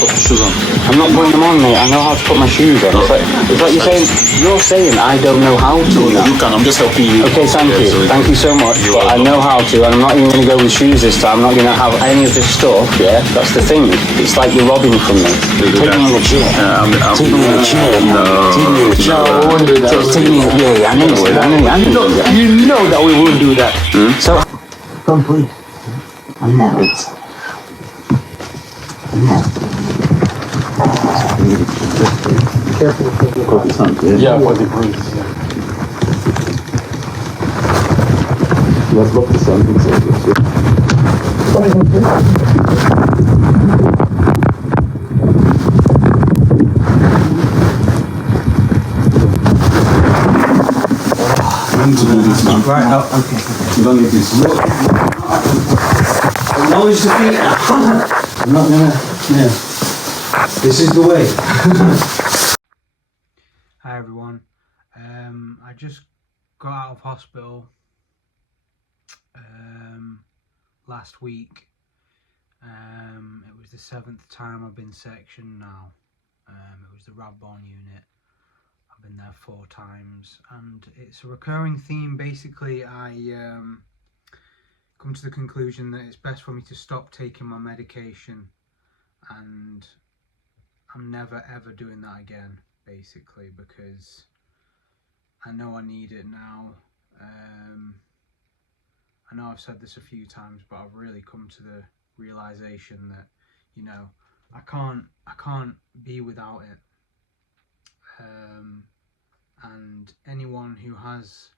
put the shoes on. I'm not putting them on, mate. I know how to put my shoes on. It's like you're saying I don't know how to. No, you can. I'm just helping you. Okay, thank you. Thank you so much. But I know how to, and I'm not even going to go with shoes this time. I'm not going to have any of this stuff, yeah? That's the thing. It's like you're robbing from me. Take me in the chair. Take me in the chair. No. Take me in the chair. No, we won't do that. Take me in. Yeah, I know it. You know that we won't do that. So, come please. I'm not. Careful. Yeah, for the breeze. Let's look the sun. When to do this, man? Right, okay. You don't need this. Acknowledge defeat. I'm not gonna. Yeah. This is the way. Hi everyone. I just got out of hospital last week. It was the 7th time I've been sectioned now. It was the Radbourne unit. I've been there 4 times, and it's a recurring theme. Basically, I come to the conclusion that it's best for me to stop taking my medication, and I'm never ever doing that again, basically, because I know I need it now. I know I've said this a few times, but I've really come to the realization that, you know, I can't be without it. And anyone who has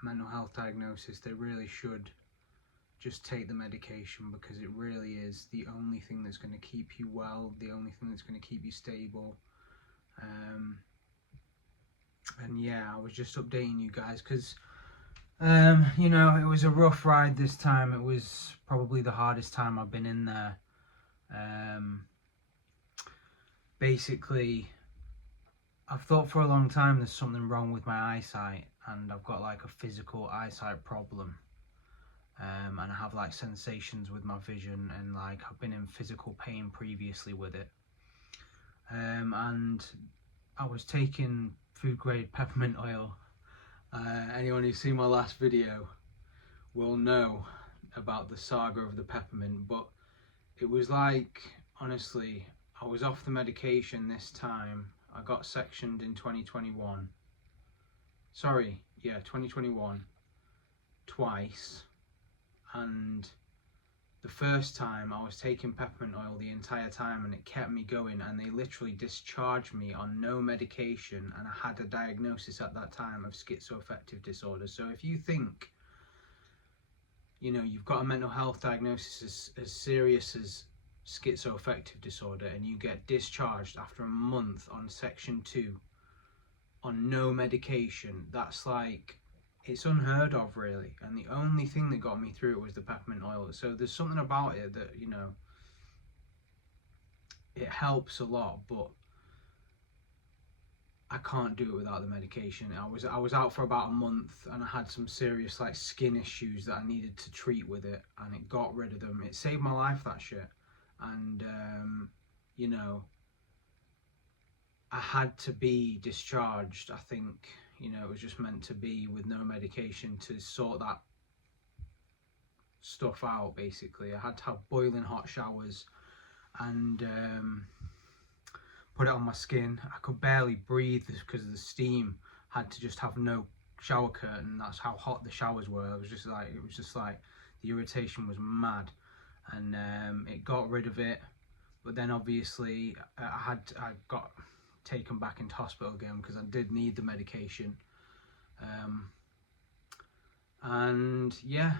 a mental health diagnosis, they really should just take the medication, because it really is the only thing that's going to keep you well, the only thing that's going to keep you stable. And yeah, I was just updating you guys because you know, it was a rough ride this time. It was probably the hardest time I've been in there. Basically, I've thought for a long time there's something wrong with my eyesight, and I've got like a physical eyesight problem. And I have like sensations with my vision, and like I've been in physical pain previously with it. And I was taking food grade peppermint oil. Anyone who's seen my last video will know about the saga of the peppermint, but it was like, honestly, I was off the medication this time. I got sectioned in 2021. Sorry, yeah, 2021 twice. And the first time I was taking peppermint oil the entire time, and it kept me going, and they literally discharged me on no medication, and I had a diagnosis at that time of schizoaffective disorder. So if you think, you know, you've got a mental health diagnosis as serious as schizoaffective disorder, and you get discharged after a month on section 2 on no medication, that's like, it's unheard of, really. And the only thing that got me through it was the peppermint oil. So there's something about it that, you know, it helps a lot, but I can't do it without the medication. I was out for about a month, and I had some serious like skin issues that I needed to treat with it, and it got rid of them. It saved my life, that shit. And you know, I had to be discharged. I think, you know, it was just meant to be with no medication to sort that stuff out, basically. I had to have boiling hot showers and put it on my skin. I could barely breathe because of the steam. Had to just have no shower curtain. That's how hot the showers were. It was just like the irritation was mad, and it got rid of it. But then obviously I got taken back into hospital again because I did need the medication. And yeah,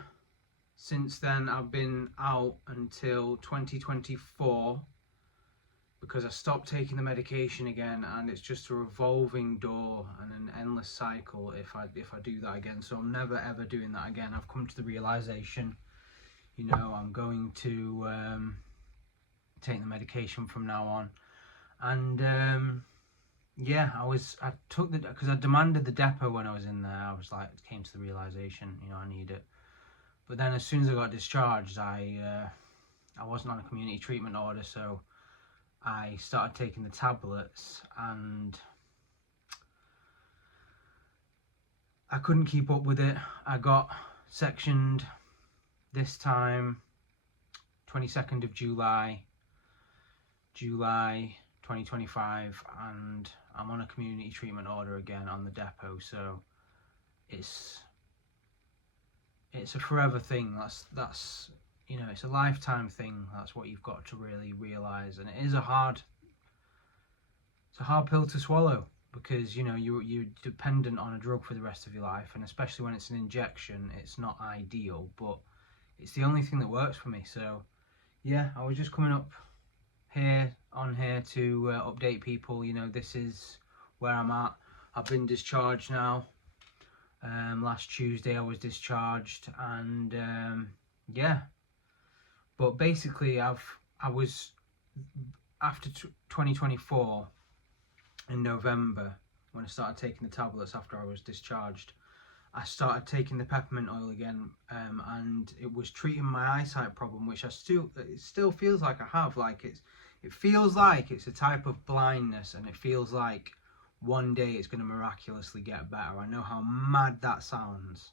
since then I've been out until 2024 because I stopped taking the medication again, and it's just a revolving door and an endless cycle if I do that again. So I'm never ever doing that again. I've come to the realization, you know, I'm going to take the medication from now on. And yeah, I took the, because I demanded the depot when I was in there. I was like, came to the realization, you know, I need it. But then as soon as I got discharged, I wasn't on a community treatment order, so I started taking the tablets and I couldn't keep up with it. I got sectioned this time, 22nd of July 2025, and I'm on a community treatment order again on the depot, so it's a forever thing. That's you know, it's a lifetime thing. That's what you've got to really realise, and it is a hard pill to swallow, because you know you're dependent on a drug for the rest of your life, and especially when it's an injection, it's not ideal, but it's the only thing that works for me. So yeah, I was just coming up here to update people. You know, this is where I'm at. I've been discharged now. Last Tuesday I was discharged, and yeah, but basically I was after 2024 in November, when I started taking the tablets after I was discharged, I started taking the peppermint oil again, and it was treating my eyesight problem, which it still feels like I have. Like it feels like it's a type of blindness, and it feels like one day it's going to miraculously get better. I know how mad that sounds,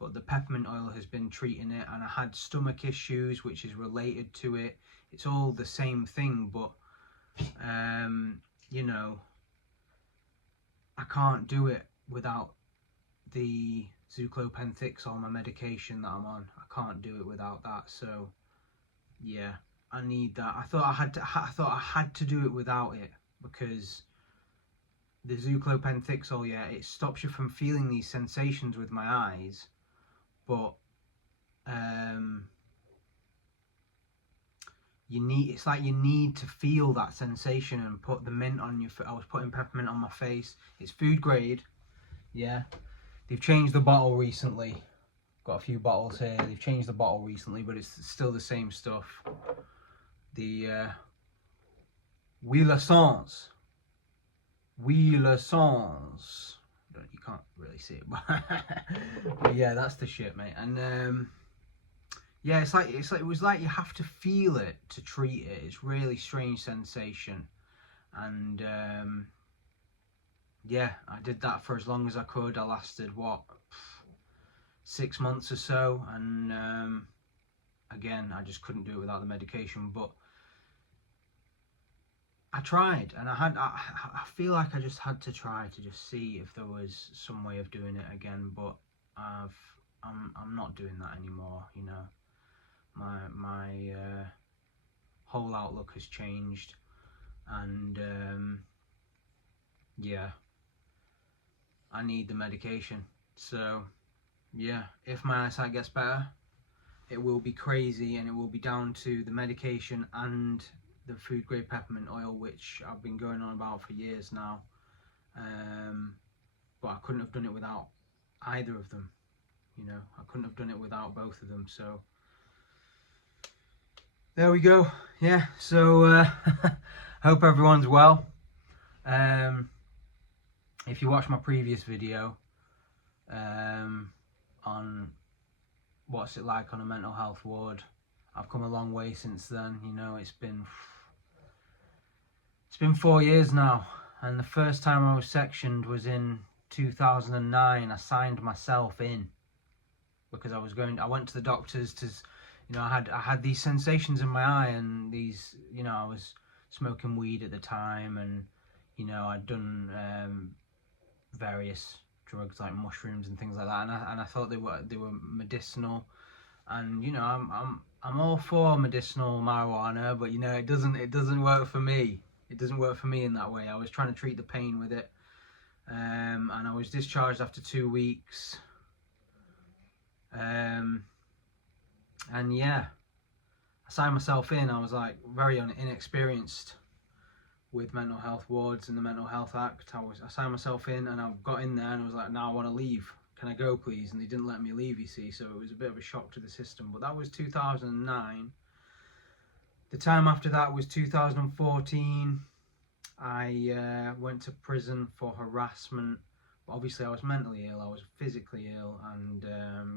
but the peppermint oil has been treating it, and I had stomach issues which is related to it. It's all the same thing, but you know, I can't do it without the Zuclopenthixol, my medication that I'm on. I can't do it without that. So yeah, I need that. I thought I had to do it without it, because the Zuclopenthixol, yeah, it stops you from feeling these sensations with my eyes, but it's like you need to feel that sensation, and put the mint on your. I was putting peppermint on my face. It's food grade, yeah. They've changed the bottle recently. Got a few bottles here. They've changed the bottle recently, but it's still the same stuff. The Huile Essence. You can't really see it, but yeah, that's the shit, mate. And yeah, it's like it was like you have to feel it to treat it. It's really strange sensation, and yeah, I did that for as long as I could. I lasted 6 months or so, and again, I just couldn't do it without the medication. But I tried, and I feel like I just had to try to just see if there was some way of doing it again. But I'm not doing that anymore. You know, my whole outlook has changed, and yeah, I need the medication. So yeah, if my eyesight gets better, it will be crazy, and it will be down to the medication and the food grade peppermint oil, which I've been going on about for years now. But I couldn't have done it without either of them. You know, I couldn't have done it without both of them. So there we go. Yeah, so hope everyone's well. If you watched my previous video on what's it like on a mental health ward, I've come a long way since then. You know, it's been 4 years now, and the first time I was sectioned was in 2009. I signed myself in because I went to the doctors to, you know, I had these sensations in my eye, and these, you know, I was smoking weed at the time, and you know, I'd done various drugs like mushrooms and things like that, and I thought they were medicinal, and you know, I'm all for medicinal marijuana, but you know, it doesn't work for me. It doesn't work for me in that way. I was trying to treat the pain with it, and I was discharged after 2 weeks, and yeah, I signed myself in. I was like very inexperienced with mental health wards and the Mental Health Act. I signed myself in, and I got in there, and I was like, now I want to leave. Can I go, please? And they didn't let me leave, you see, so it was a bit of a shock to the system. But that was 2009. The time after that was 2014. I went to prison for harassment. But obviously I was mentally ill, I was physically ill, and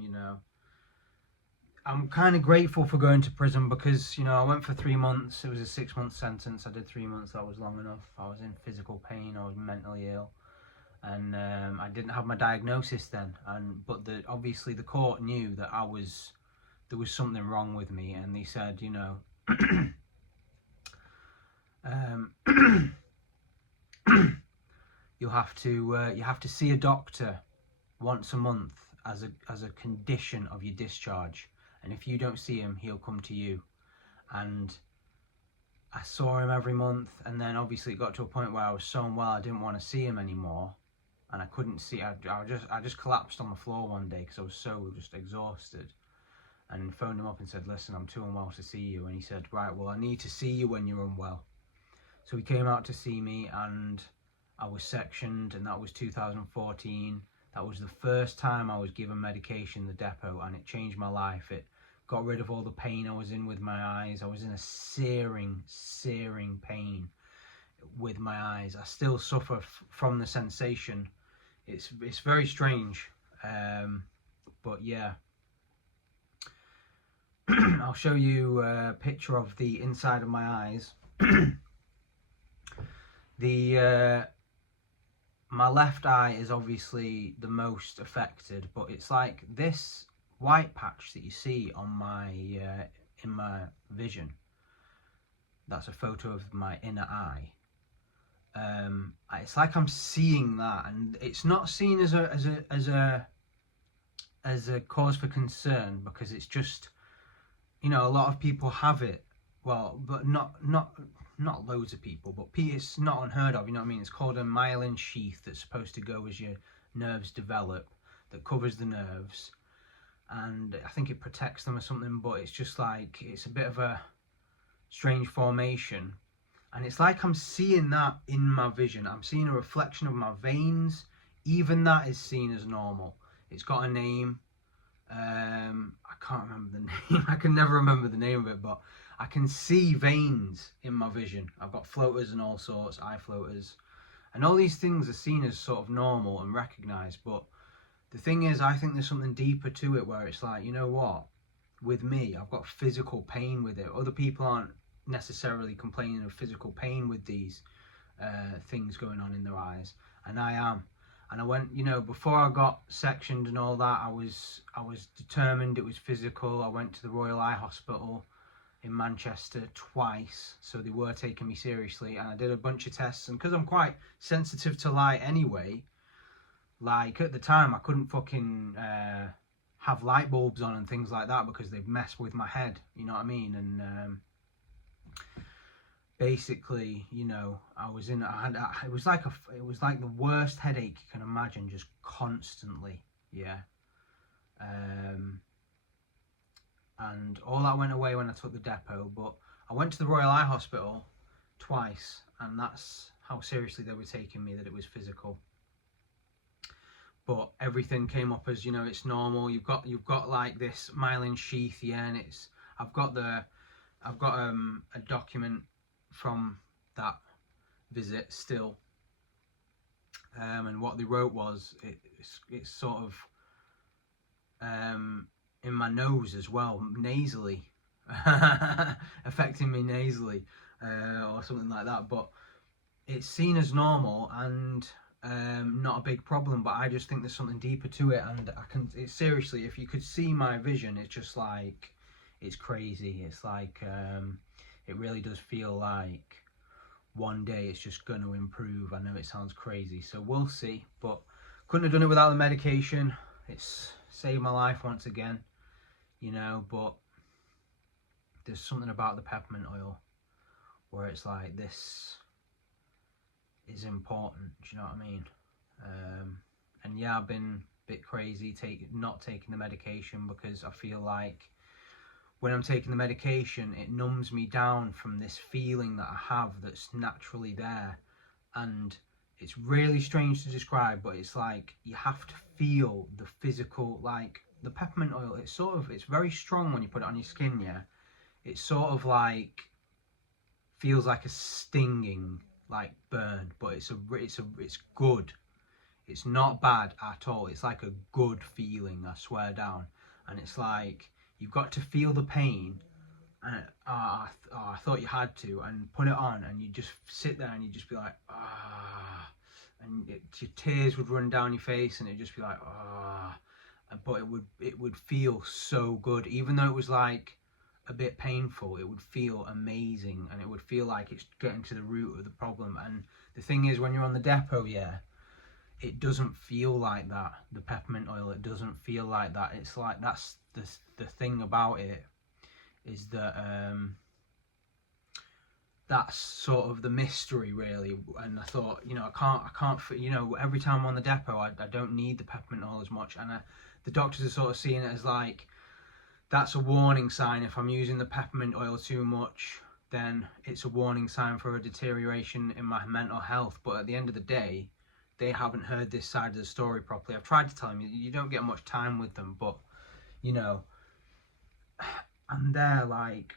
you know, I'm kind of grateful for going to prison because, you know, I went for 3 months. It was a 6-month sentence. I did 3 months. That was long enough. I was in physical pain. I was mentally ill, and I didn't have my diagnosis then. But obviously the court knew that there was something wrong with me, and they said, you know, you have to see a doctor once a month as a condition of your discharge, and if you don't see him, he'll come to you. And I saw him every month, and then obviously it got to a point where I was so unwell I didn't want to see him anymore, and I couldn't see. I just collapsed on the floor one day because I was so just exhausted, and phoned him up and said, listen, I'm too unwell to see you. And he said, right, well, I need to see you when you're unwell. So he came out to see me, and I was sectioned, and that was 2014. That was the first time I was given medication in the depot, and it changed my life. It got rid of all the pain I was in with my eyes. I was in a searing pain with my eyes. I still suffer from the sensation. It's very strange, but yeah. I'll show you a picture of the inside of my eyes. My left eye is obviously the most affected, but it's like this white patch that you see on my in my vision. That's a photo of my inner eye. It's like I'm seeing that, and it's not seen as a cause for concern, because it's just, you know, a lot of people have it. Well, but not loads of people, but it's not unheard of, you know what I mean? It's called a myelin sheath that's supposed to go as your nerves develop, that covers the nerves, and I think it protects them or something, but it's just like, it's a bit of a strange formation, and it's like I'm seeing that in my vision. I'm seeing a reflection of my veins. Even that is seen as normal. It's got a name. I can't remember the name. I can never remember the name of it, but I can see veins in my vision. I've got floaters and all sorts, eye floaters, and all these things are seen as sort of normal and recognised. But the thing is, I think there's something deeper to it, where it's like, you know what, with me, I've got physical pain with it. Other people aren't necessarily complaining of physical pain with these things going on in their eyes, and I am. And I went, you know, before I got sectioned and all that, I was determined it was physical. I went to the Royal Eye Hospital in Manchester twice, so they were taking me seriously, and I did a bunch of tests. And because I'm quite sensitive to light anyway, like at the time I couldn't fucking have light bulbs on and things like that, because they'd mess with my head, you know what I mean? And basically, you know, it was like the worst headache you can imagine, just constantly, yeah. And all that went away when I took the depot, but I went to the Royal Eye Hospital twice, and that's how seriously they were taking me, that it was physical. But everything came up as, you know, it's normal. You've got like this myelin sheath, yeah, and I've got a document from that visit still, and what they wrote was it's sort of in my nose as well, nasally, affecting me nasally, or something like that. But it's seen as normal and not a big problem. But I just think there's something deeper to it, and it's seriously, if you could see my vision, it's just like, it's crazy. It's like it really does feel like one day it's just going to improve. I know it sounds crazy, so we'll see, but couldn't have done it without the medication. It's saved my life once again, you know. But there's something about the peppermint oil where it's like, this is important, do you know what I mean? And yeah, I've been a bit crazy not taking the medication, because I feel like when I'm taking the medication, it numbs me down from this feeling that I have that's naturally there. And it's really strange to describe, but it's like you have to feel the physical, like the peppermint oil, it's very strong when you put it on your skin, yeah. It's sort of like, feels like a stinging, like burn, but it's good. It's not bad at all. It's like a good feeling, I swear down. And it's like, you've got to feel the pain, and I thought you had to, and put it on, and you just sit there and you just be like, and your tears would run down your face, and it'd just be like, but it would feel so good, even though it was like a bit painful. It would feel amazing, and it would feel like it's getting to the root of the problem. And the thing is, when you're on the depot, it doesn't feel like that. The peppermint oil, it doesn't feel like that. It's like, that's the thing about it, is that that's sort of the mystery, really. And I thought, you know, I can't, you know, every time I'm on the depot, I don't need the peppermint oil as much, and the doctors are sort of seeing it as like, that's a warning sign. If I'm using the peppermint oil too much, then it's a warning sign for a deterioration in my mental health. But at the end of the day, they haven't heard this side of the story properly. I've tried to tell them, you don't get much time with them, but, you know, I'm there, like,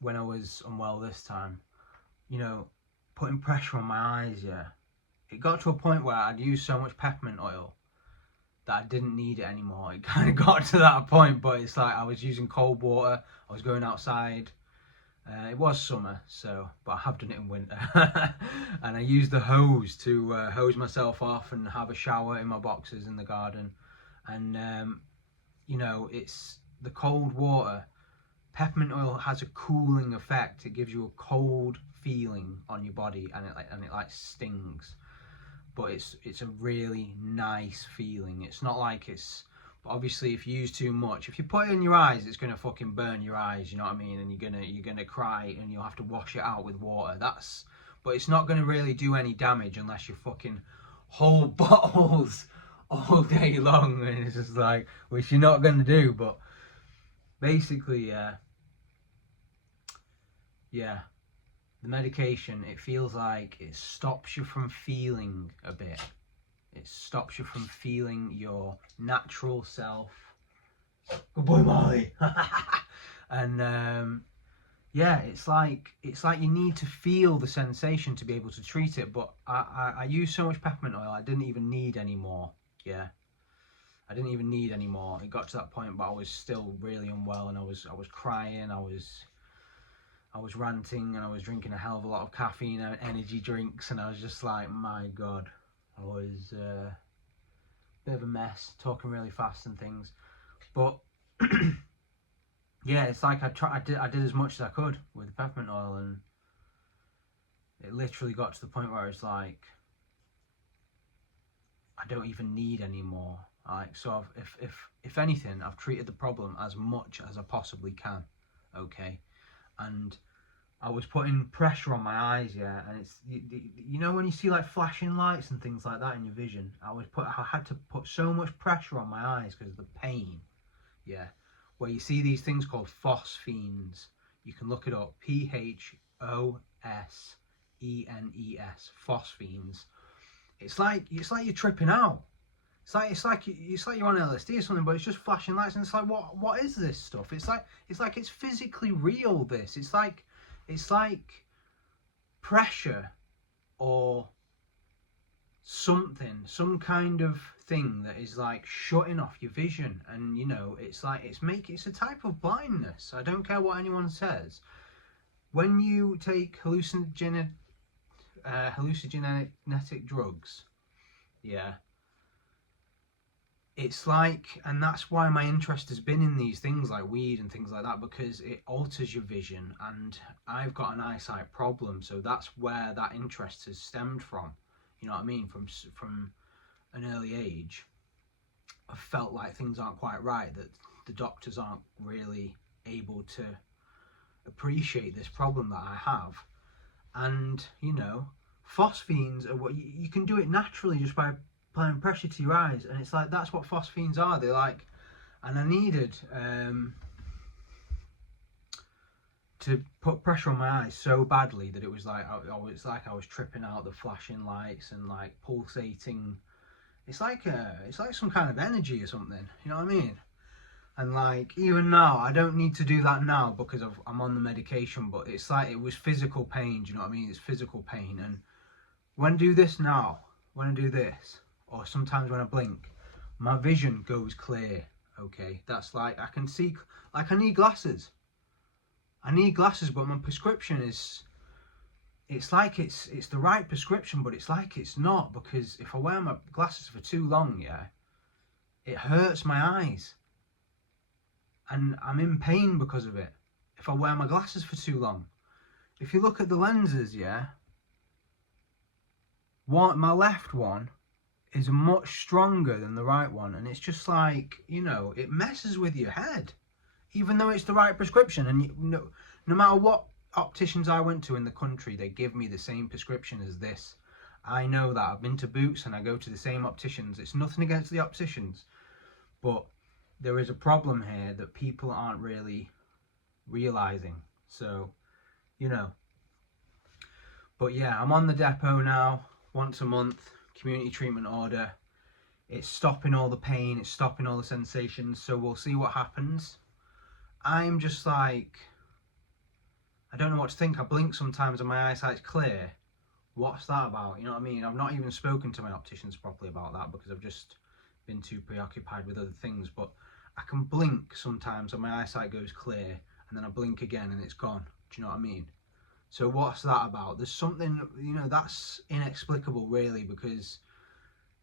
when I was unwell this time, you know, putting pressure on my eyes, it got to a point where I'd used so much peppermint oil that I didn't need it anymore. It kind of got to that point, but it's like I was using cold water, I was going outside. It was summer, but I have done it in winter. And I used the hose to hose myself off and have a shower in my boxes in the garden. And, you know, it's the cold water. Peppermint oil has a cooling effect. It gives you a cold feeling on your body, and it like stings. But it's a really nice feeling. It's not like it's, but obviously if you use too much, if you put it in your eyes, it's gonna fucking burn your eyes, you know what I mean? And you're gonna cry, and you'll have to wash it out with water. But it's not gonna really do any damage unless you fucking hold bottles all day long, and it's just like, which you're not gonna do. But basically, the medication, it feels like it stops you from feeling a bit. It stops you from feeling your natural self. Good boy, Molly. And it's like you need to feel the sensation to be able to treat it. But I used so much peppermint oil, I didn't even need any more. I didn't even need any more. It got to that point, but I was still really unwell, and I was crying. I was ranting, and I was drinking a hell of a lot of caffeine and energy drinks, and I was just like, my God, I was a bit of a mess, talking really fast and things. But it's like I did as much as I could with the peppermint oil, and it literally got to the point where it's like, I don't even need any more. Like, so if anything, I've treated the problem as much as I possibly can, okay? And I was putting pressure on my eyes, and it's, you know, when you see like flashing lights and things like that in your vision, I had to put so much pressure on my eyes because of the pain, where you see these things called phosphenes. You can look it up, PHOSENES, phosphenes. It's like you're tripping out. It's like you're on LSD or something, but it's just flashing lights, and it's like, what is this stuff? It's like it's physically real. It's like pressure or something, some kind of thing that is like shutting off your vision. And you know, it's a type of blindness. I don't care what anyone says. When you take hallucinogenic drugs, it's like, and that's why my interest has been in these things like weed and things like that, because it alters your vision, and I've got an eyesight problem, so that's where that interest has stemmed from. You know what I mean? From an early age, I felt like things aren't quite right, that the doctors aren't really able to appreciate this problem that I have. And you know, phosphenes are what you can do it naturally just by applying pressure to your eyes, and it's like, that's what phosphenes are. They're like, and I needed to put pressure on my eyes so badly that it was like I was tripping out, the flashing lights and like pulsating. It's like some kind of energy or something, you know what I mean? And like, even now, I don't need to do that now because I'm on the medication, but it's like, it was physical pain, do you know what I mean? It's physical pain. And when I do this now, when I do this, or sometimes when I blink, my vision goes clear, Okay, that's like, I can see, like, I need glasses. I need glasses, but my prescription is, it's like it's the right prescription, but it's like it's not, because if I wear my glasses for too long, yeah, it hurts my eyes. And I'm in pain because of it, if I wear my glasses for too long. If you look at the lenses, yeah, my left one is much stronger than the right one, and it's just like, you know, it messes with your head, even though it's the right prescription. And no matter what opticians I went to in the country, they give me the same prescription as this. I know that. I've been to Boots and I go to the same opticians. It's nothing against the opticians, but there is a problem here that people aren't really realizing. So, you know, but yeah, I'm on the depot now, once a month, community treatment order. It's stopping all the pain, it's stopping all the sensations, so we'll see what happens. I'm just like, I don't know what to think. I blink sometimes and my eyesight's clear. What's that about? You know what I mean? I've not even spoken to my opticians properly about that because I've just been too preoccupied with other things. But I can blink sometimes and my eyesight goes clear, and then I blink again and it's gone. Do you know what I mean? So what's that about? There's something, you know, that's inexplicable really, because,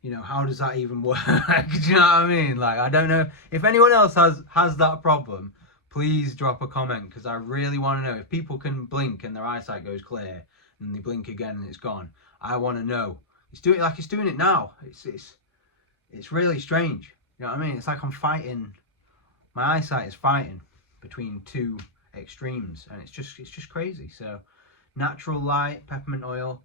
you know, how does that even work? Do you know what I mean? Like, I don't know. If anyone else has that problem, please drop a comment, because I really want to know. If people can blink and their eyesight goes clear and they blink again and it's gone, I want to know. It's doing it now. It's really strange. You know what I mean? It's like I'm fighting. My eyesight is fighting between two extremes, and it's just crazy. So, natural light, peppermint oil,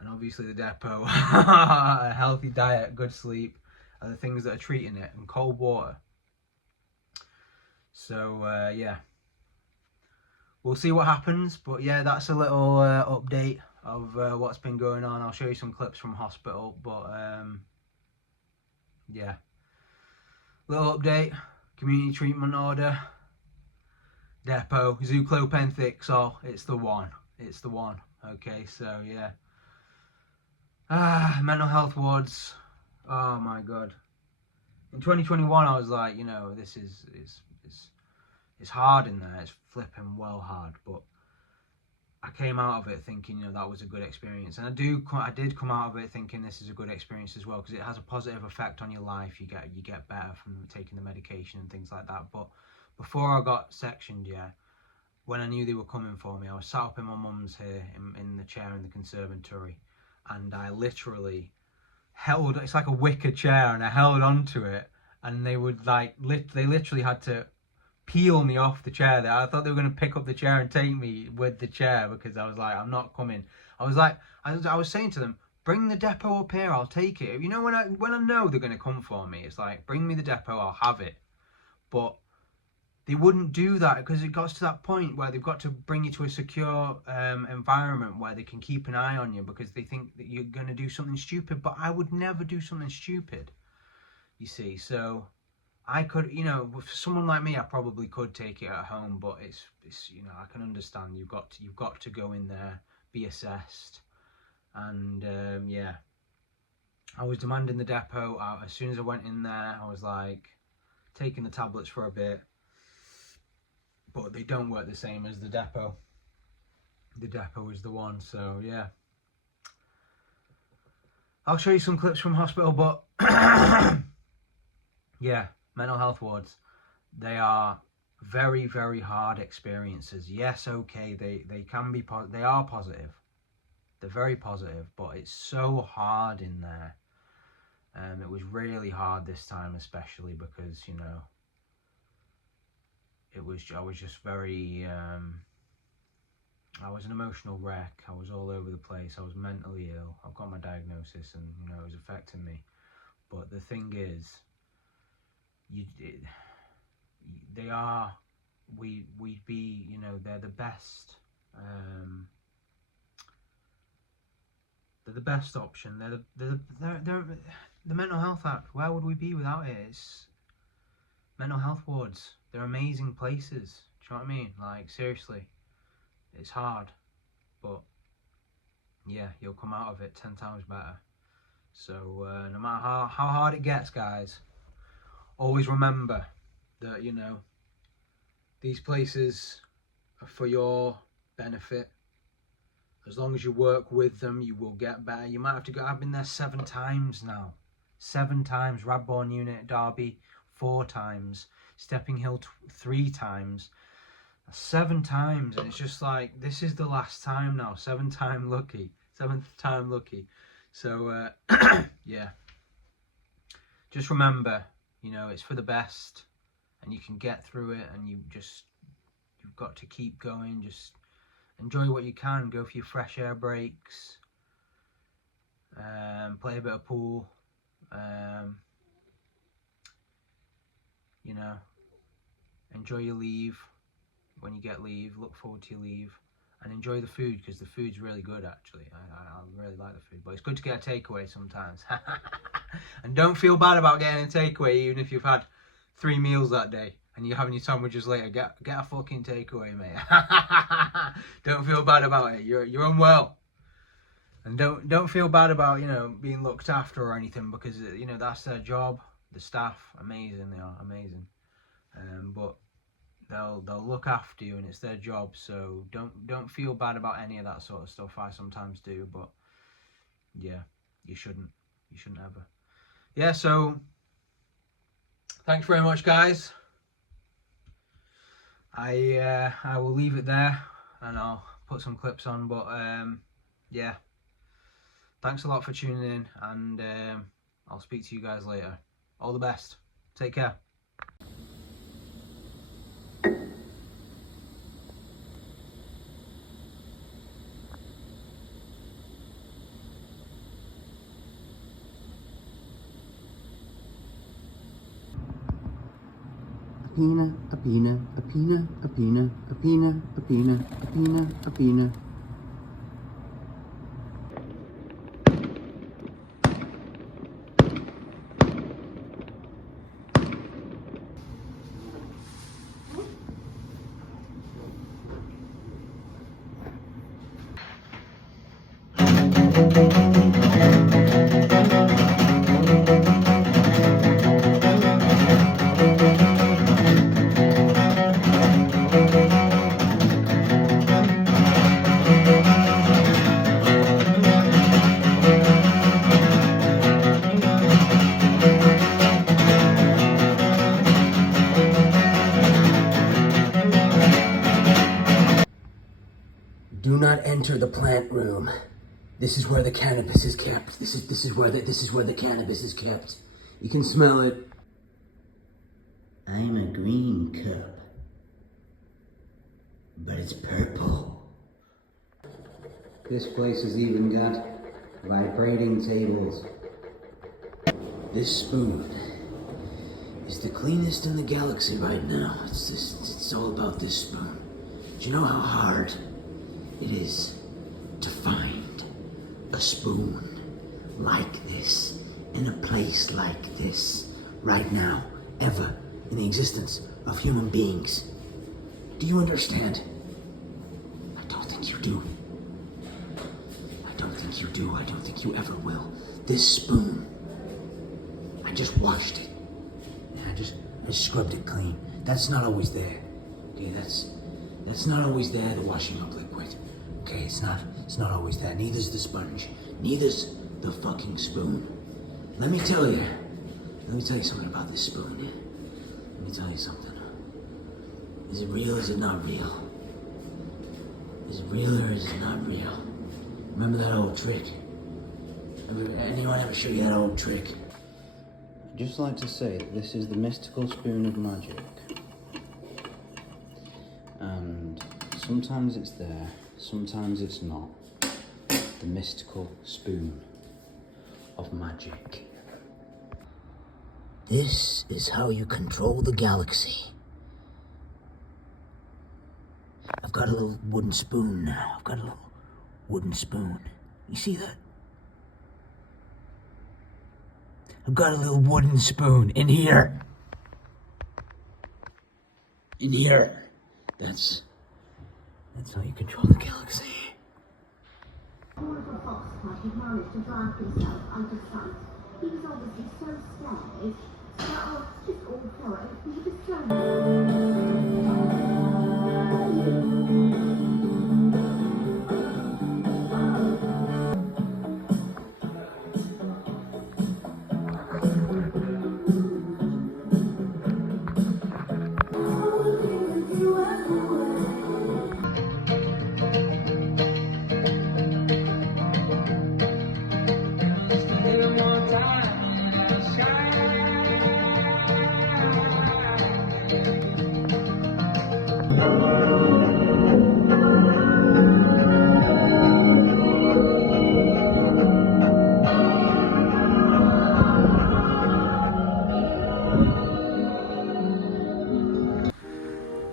and obviously the depot, a healthy diet, good sleep are the things that are treating it, and cold water. So yeah, we'll see what happens. But yeah, that's a little update of what's been going on. I'll show you some clips from hospital, but yeah, little update, community treatment order, depot, Zuclopenthic, it's the one. It's the one. Okay, so yeah. Mental health wards. Oh my god. In 2021, I was like, you know, this is it's hard in there. It's flipping well hard. But I came out of it thinking, you know, that was a good experience, and I did come out of it thinking this is a good experience as well, because it has a positive effect on your life. You get better from taking the medication and things like that. But before I got sectioned, yeah, when I knew they were coming for me, I was sat up in my mum's here in the chair in the conservatory, and I literally held, it's like a wicker chair, and I held onto it, and they would they literally had to peel me off the chair there. I thought they were going to pick up the chair and take me with the chair, because I was like, I'm not coming. I was like, I was saying to them, bring the depot up here, I'll take it. You know, when I know they're going to come for me, it's like, bring me the depot, I'll have it. But they wouldn't do that, because it got to that point where they've got to bring you to a secure environment where they can keep an eye on you, because they think that you're going to do something stupid. But I would never do something stupid, you see. So I could, you know, with someone like me, I probably could take it at home, but it's you know, I can understand you've got to go in there, be assessed, and yeah, I was demanding the depot. As soon as I went in there, I was like taking the tablets for a bit, but they don't work the same as the depot. The depot is the one. So yeah, I'll show you some clips from hospital, but yeah. Mental health wards, they are very, very hard experiences. Yes, okay, they can be, they are positive. They're very positive, but it's so hard in there. It was really hard this time, especially because, you know, I was just very, I was an emotional wreck. I was all over the place. I was mentally ill. I've got my diagnosis, and, you know, it was affecting me. But the thing is, we'd be, you know, they're the best, they're the best option. They're the Mental Health Act. Where would we be without it? It's mental health wards. They're amazing places. Do you know what I mean? Like, seriously, it's hard, but yeah, you'll come out of it 10 times better. So no matter how hard it gets, guys, always remember, that, you know, these places are for your benefit. As long as you work with them, you will get better. You might have to go. I've been there 7 times now. 7 times. Radbourne Unit, Derby 4 times. Stepping Hill 3 times. 7 times. And it's just like, this is the last time now. 7th time lucky. 7th time lucky. So, yeah. Just remember, you know, it's for the best. And you can get through it. And you've got to keep going. Just enjoy what you can. Go for your fresh air breaks. Play a bit of pool. You know, enjoy your leave. When you get leave, look forward to your leave. And enjoy the food, because the food's really good, actually. I really like the food. But it's good to get a takeaway sometimes. And don't feel bad about getting a takeaway, even if you've had 3 meals that day. And you're having your sandwiches later. Get a fucking takeaway, mate. Don't feel bad about it. You're unwell. And don't feel bad about, you know, being looked after or anything, because, you know, that's their job. The staff, amazing, they are amazing. But they'll look after you, and it's their job. So don't feel bad about any of that sort of stuff. I sometimes do, but yeah, you shouldn't ever. Yeah, so thanks very much, guys. I will leave it there, and I'll put some clips on. But yeah, thanks a lot for tuning in, and I'll speak to you guys later. All the best. Take care. A pina, a pina, a pina, a pina, a pina, a pina, a pina. Do not enter the plant room. This is where the cannabis is kept. This is where the cannabis is kept. You can smell it. I'm a green cup, but it's purple. This place has even got vibrating tables. This spoon is the cleanest in the galaxy right now. It's all about this spoon. Do you know how hard it is to find a spoon like this in a place like this right now, ever in the existence of human beings? Do you understand? I don't think you do. I don't think you do. I don't think you ever will. This spoon, I just washed it. I just scrubbed it clean. That's not always there. Okay, that's not always there, the washing up liquid. Okay, it's not always there. Neither's the sponge. Neither's the fucking spoon. Let me tell you something about this spoon. Let me tell you something. Is it real or is it not real? Is it real or is it not real? Remember that old trick? Anyone ever show you that old trick? I'd just like to say that this is the mystical spoon of magic. And sometimes it's there, sometimes it's not. The mystical spoon of magic. This is how you control the galaxy. I've got a little wooden spoon now. I've got a little wooden spoon. You see that? I've got a little wooden spoon in here. In here. That's how you control the galaxy. All of the Foxtrot had managed to drag himself out of sight. He was obviously so scared that It's awful. You just don't.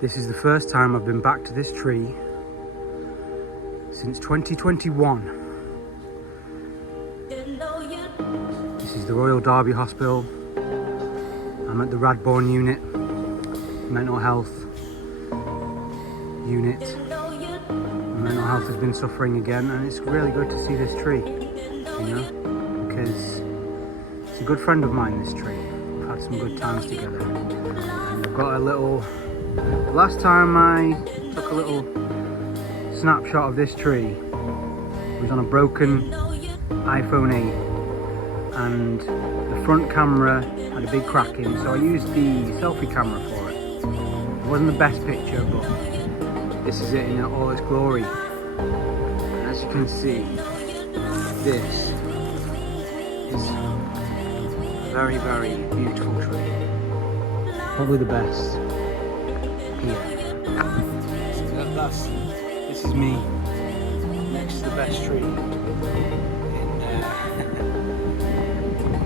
This is the first time I've been back to this tree since 2021. This is the Royal Derby Hospital. I'm at the Radbourne unit, mental health unit. My mental health has been suffering again, and it's really good to see this tree, you know, because it's a good friend of mine, this tree. We've had some good times together. And I've got a little, last time I took a little snapshot of this tree, it was on a broken iPhone 8, and the front camera had a big crack in, so I used the selfie camera for it. It wasn't the best picture, but this is it in all its glory. And as you can see, this is a very, very beautiful tree. Probably the best here. This is me next to the best tree in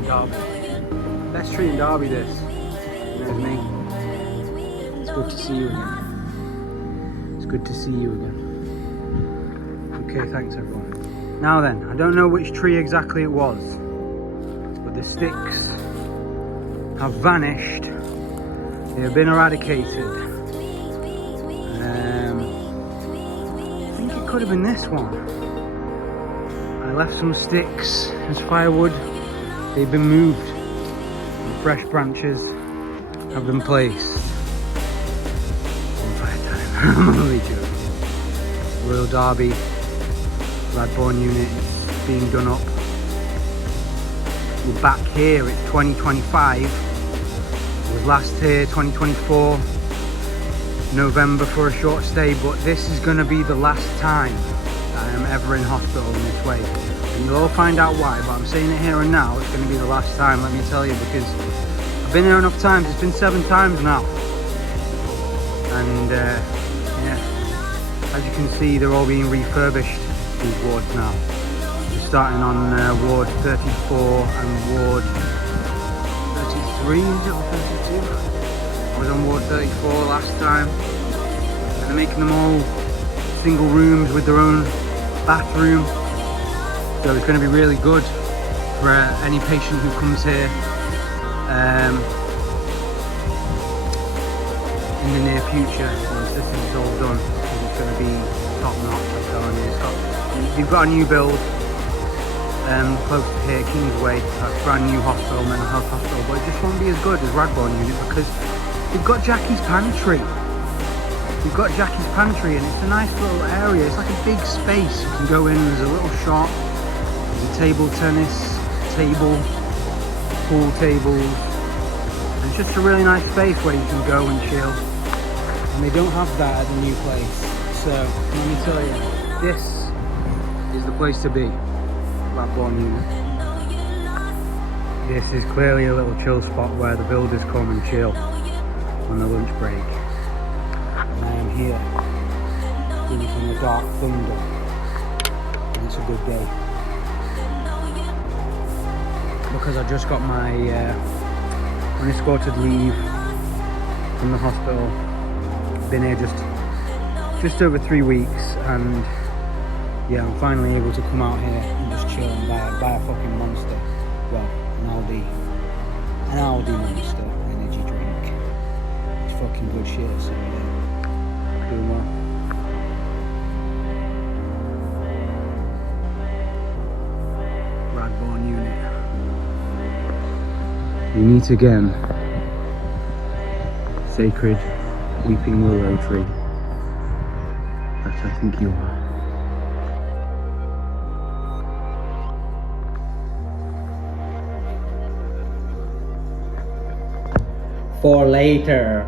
Derby. Best tree in Derby, this. There's me. It's good to see you again. It's good to see you again. Okay, thanks everyone. Now then, I don't know which tree exactly it was, but the sticks have vanished. They have been eradicated. I think it could have been this one. I left some sticks as firewood. They've been moved. And fresh branches have been placed. One fire time. I'm only joking. Royal Derby, Radbourne unit is being done up. We're back here. It's 2025. It was last here 2024. November for a short stay, but this is going to be the last time that I am ever in hospital in this way. And you'll all find out why, but I'm saying it here and now, it's going to be the last time, let me tell you, because I've been here enough times. It's been 7 times now. And yeah, as you can see, they're all being refurbished, these wards now. We're starting on ward 34 and ward 33, is it, or 32? I was on ward 34 last time, and they're making them all single rooms with their own bathroom, so it's going to be really good for any patient who comes here in the near future. Once this is all done, it's going to be top notch, I'm telling you. They've got a new build close to here, Kingsway, that's a brand new hospital, mental health hospital, but it just won't be as good as Radbourne unit because we've got Jackie's Pantry. We've got Jackie's Pantry, and it's a nice little area. It's like a big space. You can go in, there's a little shop, there's a table tennis table, pool tables, and it's just a really nice space where you can go and chill. And they don't have that at the new place. So, let me tell you, this is the place to be, Radbourne unit. This is clearly a little chill spot where the builders come and chill on the lunch break. And I am here drinking the dark thunder, and it's a good day because I just got my unescorted leave from the hospital. Been here just over 3 weeks, and yeah, I'm finally able to come out here and just chill and buy a fucking Monster. Well, an Aldi Monster energy drink. It's fucking good shit, so yeah, doing well. Radbourne unit. You meet again sacred weeping willow tree that I think you are. For later.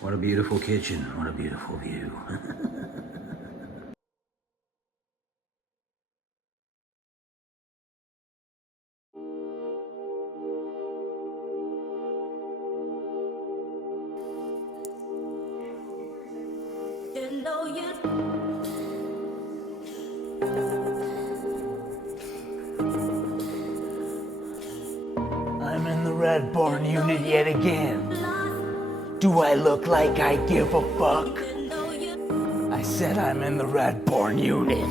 What a beautiful kitchen, what a beautiful view. I'm in the Redborn unit yet again. Do I look like I give a fuck? I said I'm in the Redborn unit.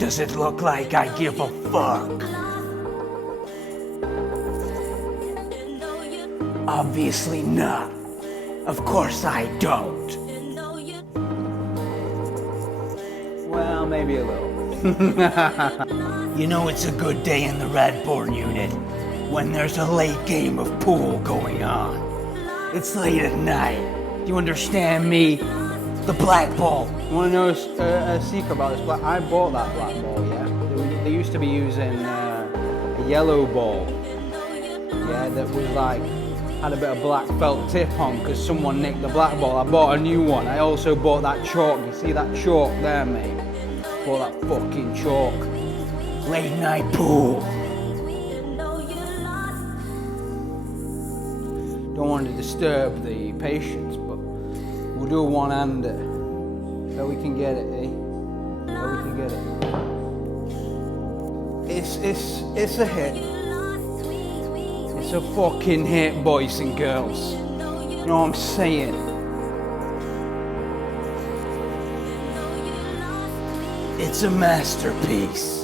Does it look like I give a fuck? Obviously not. Of course I don't. Well, maybe a little. You know it's a good day in the Redborn unit when there's a late game of pool going on. It's late at night. You understand me? The black ball. You want to know a secret about this black? I bought that black ball, yeah? They used to be using a yellow ball, yeah, that was like, had a bit of black felt tip on because someone nicked the black ball. I bought a new one. I also bought that chalk. You see that chalk there, mate? Bought that fucking chalk. Late night pool. Don't want to disturb the patients, but we'll do a one-hander. So we can get it, eh? So we can get it. It's a hit. It's a fucking hit, boys and girls. You know what I'm saying? It's a masterpiece.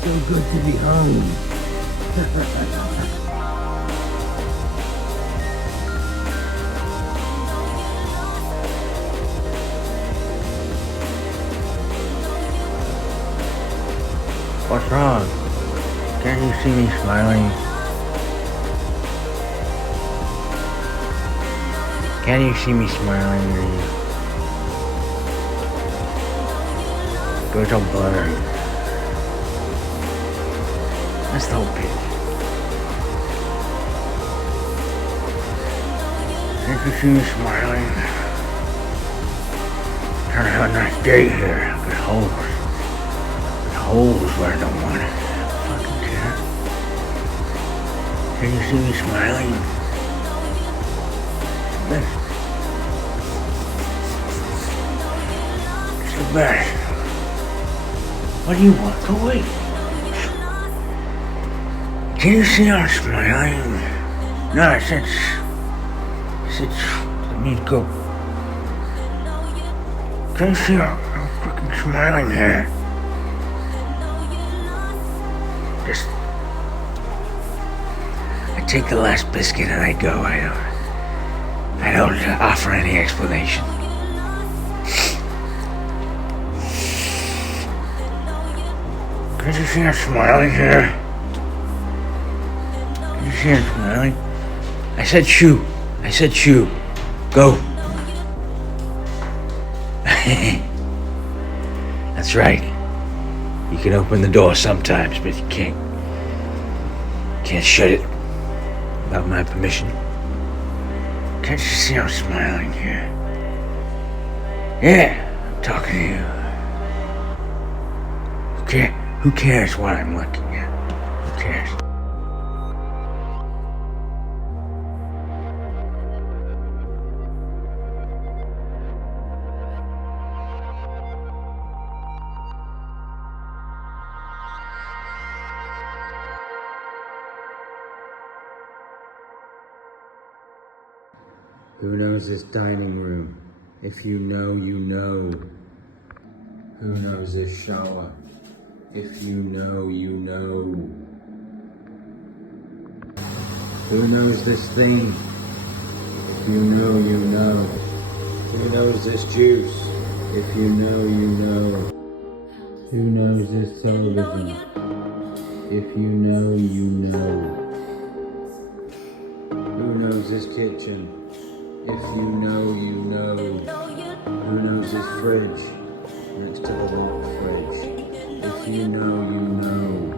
So good to be home. What's wrong? Can't you see me smiling? Can't you see me smiling? Go so blurry. That's so big. Can't you see me smiling? Trying to have a nice day here. Good holes. Holes where I don't want it. Fucking cat. Can you see me smiling? It's the best. It's the best. What do you want? Go away. Can you see I'm smiling? No, I said, let me go. Can you see I'm freaking smiling here? I take the last biscuit and I go. I don't offer any explanation. Can you see I'm smiling here? Can you see I'm smiling? I said shoo. I said shoo. Go. That's right. You can open the door sometimes, but you can't shut it without my permission. Can't you see I'm smiling here? Yeah, I'm talking to you. Who cares what I'm looking at? Who knows this dining room? If you know, you know. Who knows this shower? If you know, you know. Who knows this thing? If you know, you know. Who knows this juice? If you know, you know. Who knows this television? If you know, you know. Who knows this kitchen? If you know, you know. Who knows this fridge? Next to the locked fridge. If you know, you know.